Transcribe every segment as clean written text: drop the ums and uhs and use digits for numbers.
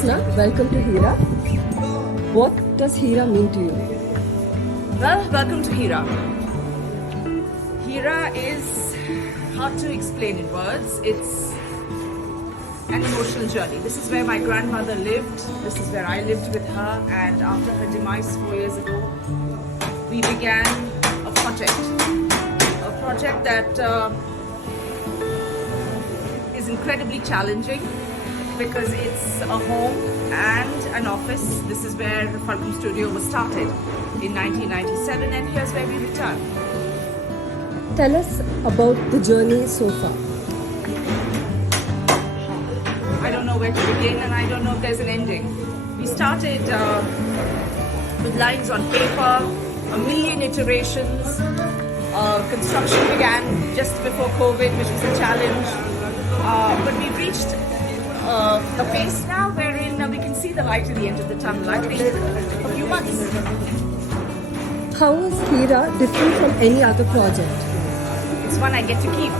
Husna. Welcome to Hira. What does Hira mean to you? Well, welcome to Hira. Hira is hard to explain in words. It's an emotional journey. This is where my grandmother lived. This is where I lived with her. And after her demise 4 years ago, we began a project that is incredibly challenging because it's a home and an office. This is where the Falcon Studio was started in 1997, and here's where we return. Tell us about the journey so far. I don't know where to begin, and I don't know if there's an ending. We started with lines on paper, a million iterations. Construction began just before COVID, which was a challenge. But we've reached a pace now wherein we can see the light at the end of the tunnel. I think a few months. How is Hira different from any other project? It's one I get to keep.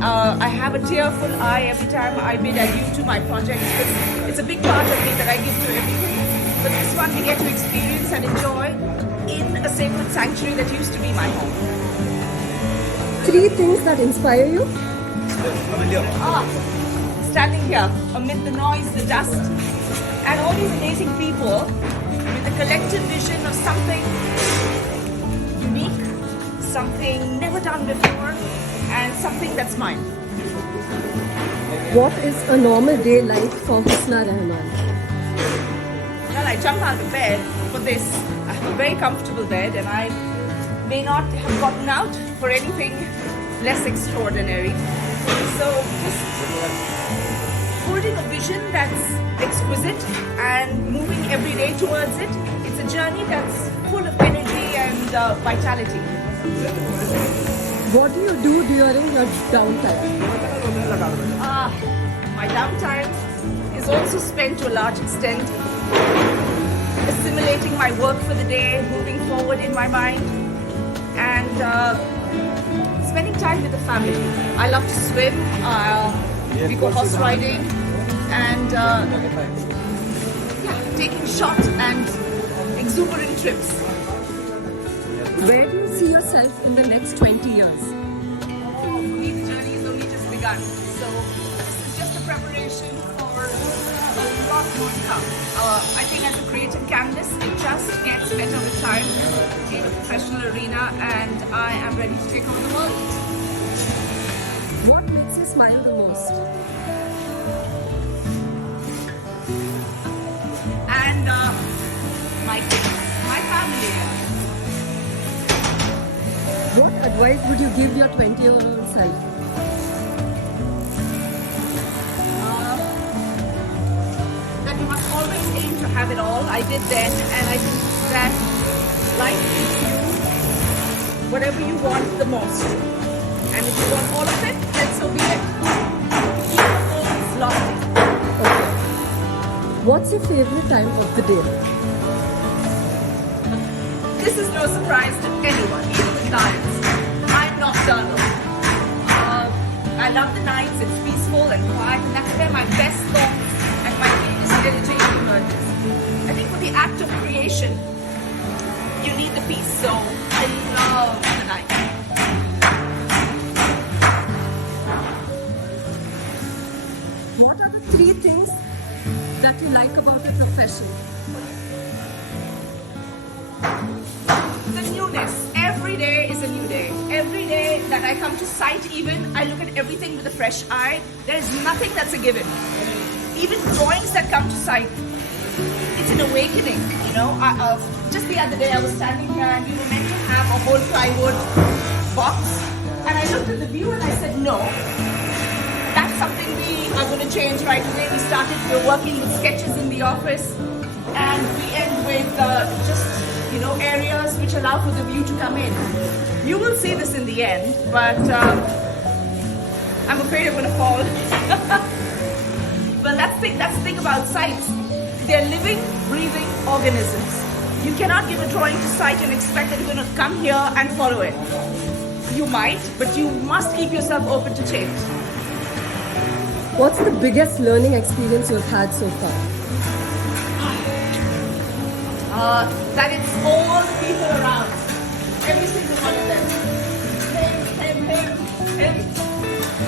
I have a tearful eye every time I bid adieu to my project because it's a big part of me that I give to everyone. But this one we get to experience and enjoy in a sacred sanctuary that used to be my home. 3 things that inspire you? Standing here amid the noise, the dust, and all these amazing people with a collective vision of something unique, something never done before, and something that's mine. What is a normal day like for Husna Rahman? Well, I jump out of bed for this. I have a very comfortable bed, and I may not have gotten out for anything less extraordinary. So just holding a vision that's exquisite and moving every day towards it. It's a journey that's full of energy and vitality. What do you do during your downtime? My downtime is also spent to a large extent assimilating my work for the day, moving forward in my mind, and spending time with the family. I love to swim, we go horse riding, and taking short and exuberant trips. Where do you see yourself in the next 20 years? For me, the journey has only just begun. So this is just a preparation for a lot more to come. I think as a creative canvas, it just gets better with time in a professional arena, and I am ready to take over the world. What makes you smile the most? And my kids, my family. What advice would you give your 20-year-old self? That you must always aim to have it all. I did then, and I think that life gives you whatever you want the most. And if you want all of it, then so be it. Keep the goals lofty. Okay. What's your favorite time of the day? This is no surprise to anyone, even with clients. I'm nocturnal. I love the nights, it's peaceful and quiet, and that's where my best thoughts and my deepest meditation emerges. I think for the act of creation, you need the peace, so I love the night. What are the 3 things that you like about your profession? The newness. Every day is a new day. Every day that I come to site even, I look at everything with a fresh eye. There's nothing that's a given. Even drawings that come to site, it's an awakening, you know. Just the other day I was standing here and we were meant to have a whole plywood box, and I looked at the view and I said, no, that's something we are going to change right away. We're working with sketches in the office, and we end with just areas which allow for the view to come in. You will see this in the end, but I'm afraid I'm going to fall. But that's the thing about sites. They're living, breathing organisms. You cannot give a drawing to sight and expect that you're going to come here and follow it. You might, but you must keep yourself open to change. What's the biggest learning experience you've had so far? that it's all the people around. Every single one of them. Him.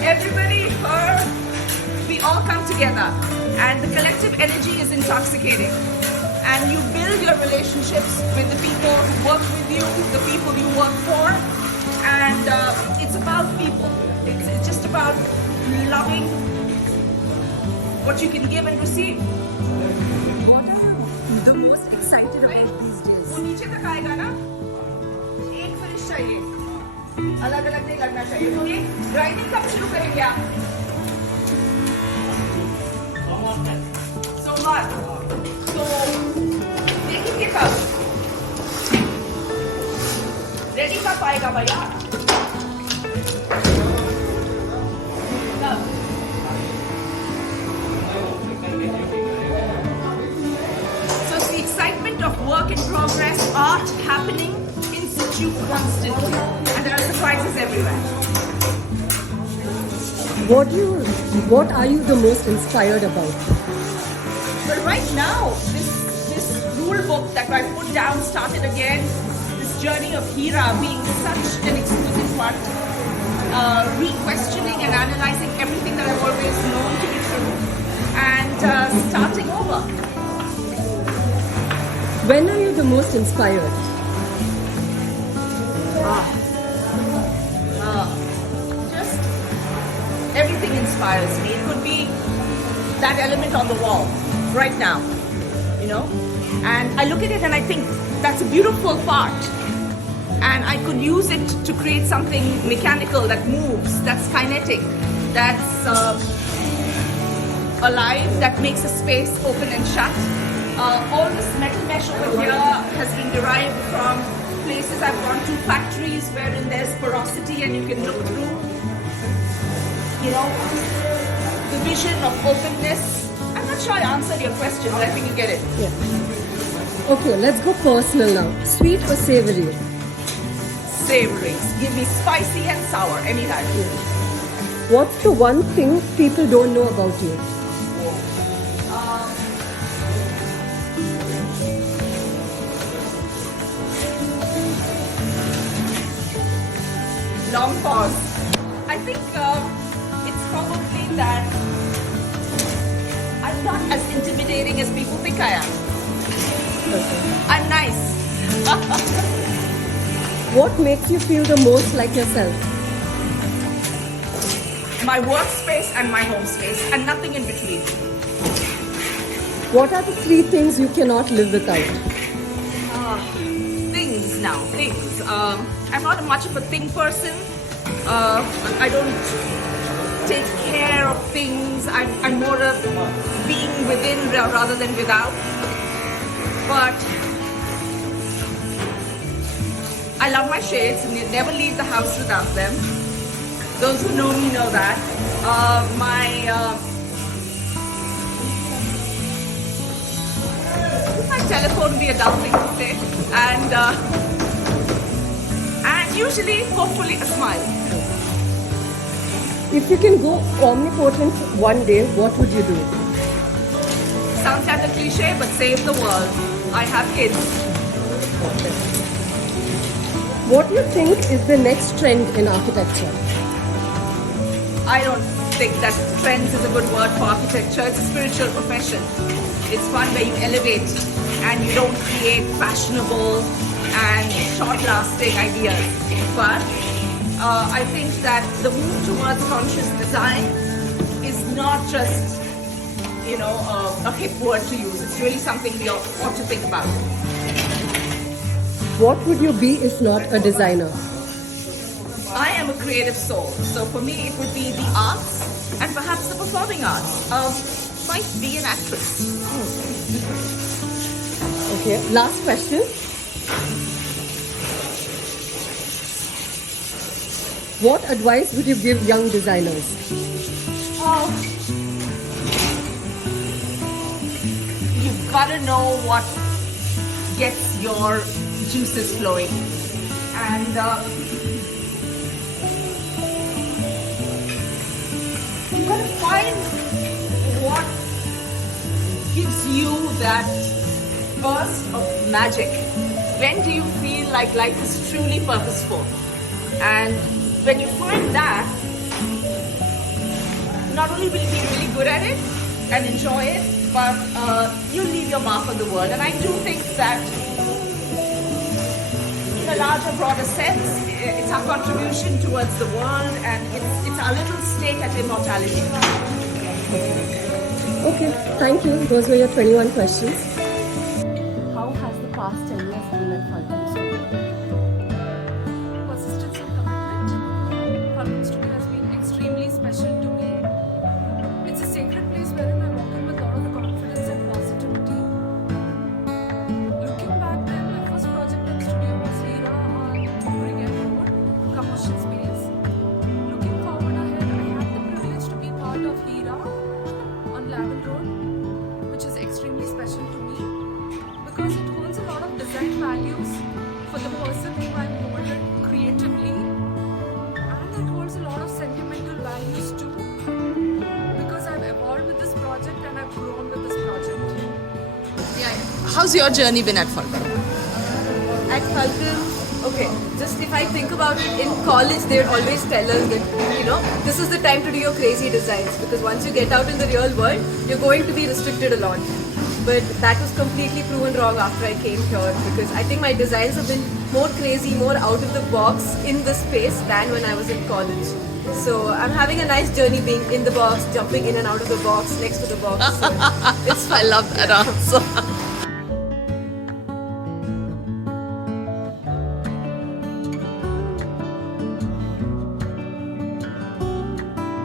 Everybody, her. We all come together. And the collective energy is intoxicating. And you build your relationships with the people who work with you, the people you work for. And it's about people. It's just about loving what you can give and receive. What are you the most excited about these days? वो नीचे तक आएगा ना, एक finish चाहिए, अलग अलग नहीं लगना चाहिए। तो ये ग्राइंडिंग कब शुरू करेंगे आप? सोमवार। तो देखेंगे कब? रेडी कब आएगा भैया? So it's the excitement of work in progress, art happening in situ constantly, and there are surprises everywhere. What are you the most inspired about? But right now, this rule book that I put down started again. This journey of Hira being such an exquisite one, re-questioning and analyzing everything that I've always known to be true, and starting over. When are you the most inspired? Just everything inspires me. It could be that element on the wall right now, you know, and I look at it and I think that's a beautiful part, and I could use it to create something mechanical that moves, that's kinetic, that's alive, that makes a space open and shut. All this metal mesh over here has been derived from places I've gone to, factories wherein there's porosity and you can look through. You know, the vision of openness. I'm not sure I answered your question, but I think you get it. Yeah. Okay, let's go personal now. Sweet or savory? Savories. Give me spicy and sour anytime. What's the one thing people don't know about you? long pause. I think it's probably that I'm not as intimidating as people think I am. I'm nice. What makes you feel the most like yourself? My workspace and my home space, and nothing in between. What are the 3 things you cannot live without? Things. I'm not much of a thing person. I don't take care of things. I'm more of being within rather than without. But I love my shades and never leave the house without them. Those who know me know that. My telephone be a dull thing to say, and usually, hopefully, a smile. If you can go omnipotent one day, what would you do? Sounds kind of cliche, but save the world. I have kids. What do you think is the next trend in architecture? I don't think that trends is a good word for architecture. It's a spiritual profession. It's one where you elevate and you don't create fashionable and short-lasting ideas. But I think that the move towards conscious design is not just, a hip word to use. It's really something we all ought to think about. What would you be if not a designer? I am a creative soul. So for me, it would be the arts and perhaps the performing arts. Might be an actress. Okay, last question. What advice would you give young designers? You've got to know what gets your juices flowing. And you've got to find what gives you that burst of magic? When do you feel like life is truly purposeful? And when you find that, not only will you be really good at it and enjoy it, but you'll leave your mark on the world. And I do think that in a larger, broader sense, it's our contribution towards the world, and it's our little stake at immortality. Okay, thank you. Those were your 21 questions. How has the past 10 years been at Falcon Studio? Persistence and commitment. Falcon Studio has been extremely special to me. It's a sacred place wherein I walk in with a lot of confidence and positivity. Looking back then, my first project in studio was Hira on Brigade Road, commercial space. Looking forward ahead, I had the privilege to be part of Hira on Lavin Road, which is extremely special to me because it holds a lot of design values for the person who I'm molded creatively, and it holds a lot of sentimental values too because I've evolved with this project and I've grown with this project. How's your journey been at Falcon? At Falcon, okay, just if I think about it, in college they would always tell us that, this is the time to do your crazy designs because once you get out in the real world, you're going to be restricted a lot. But that was completely proven wrong after I came here because I think my designs have been more crazy, more out of the box in this space than when I was in college. So I'm having a nice journey being in the box, jumping in and out of the box, next to the box. So it's fun. I love that answer.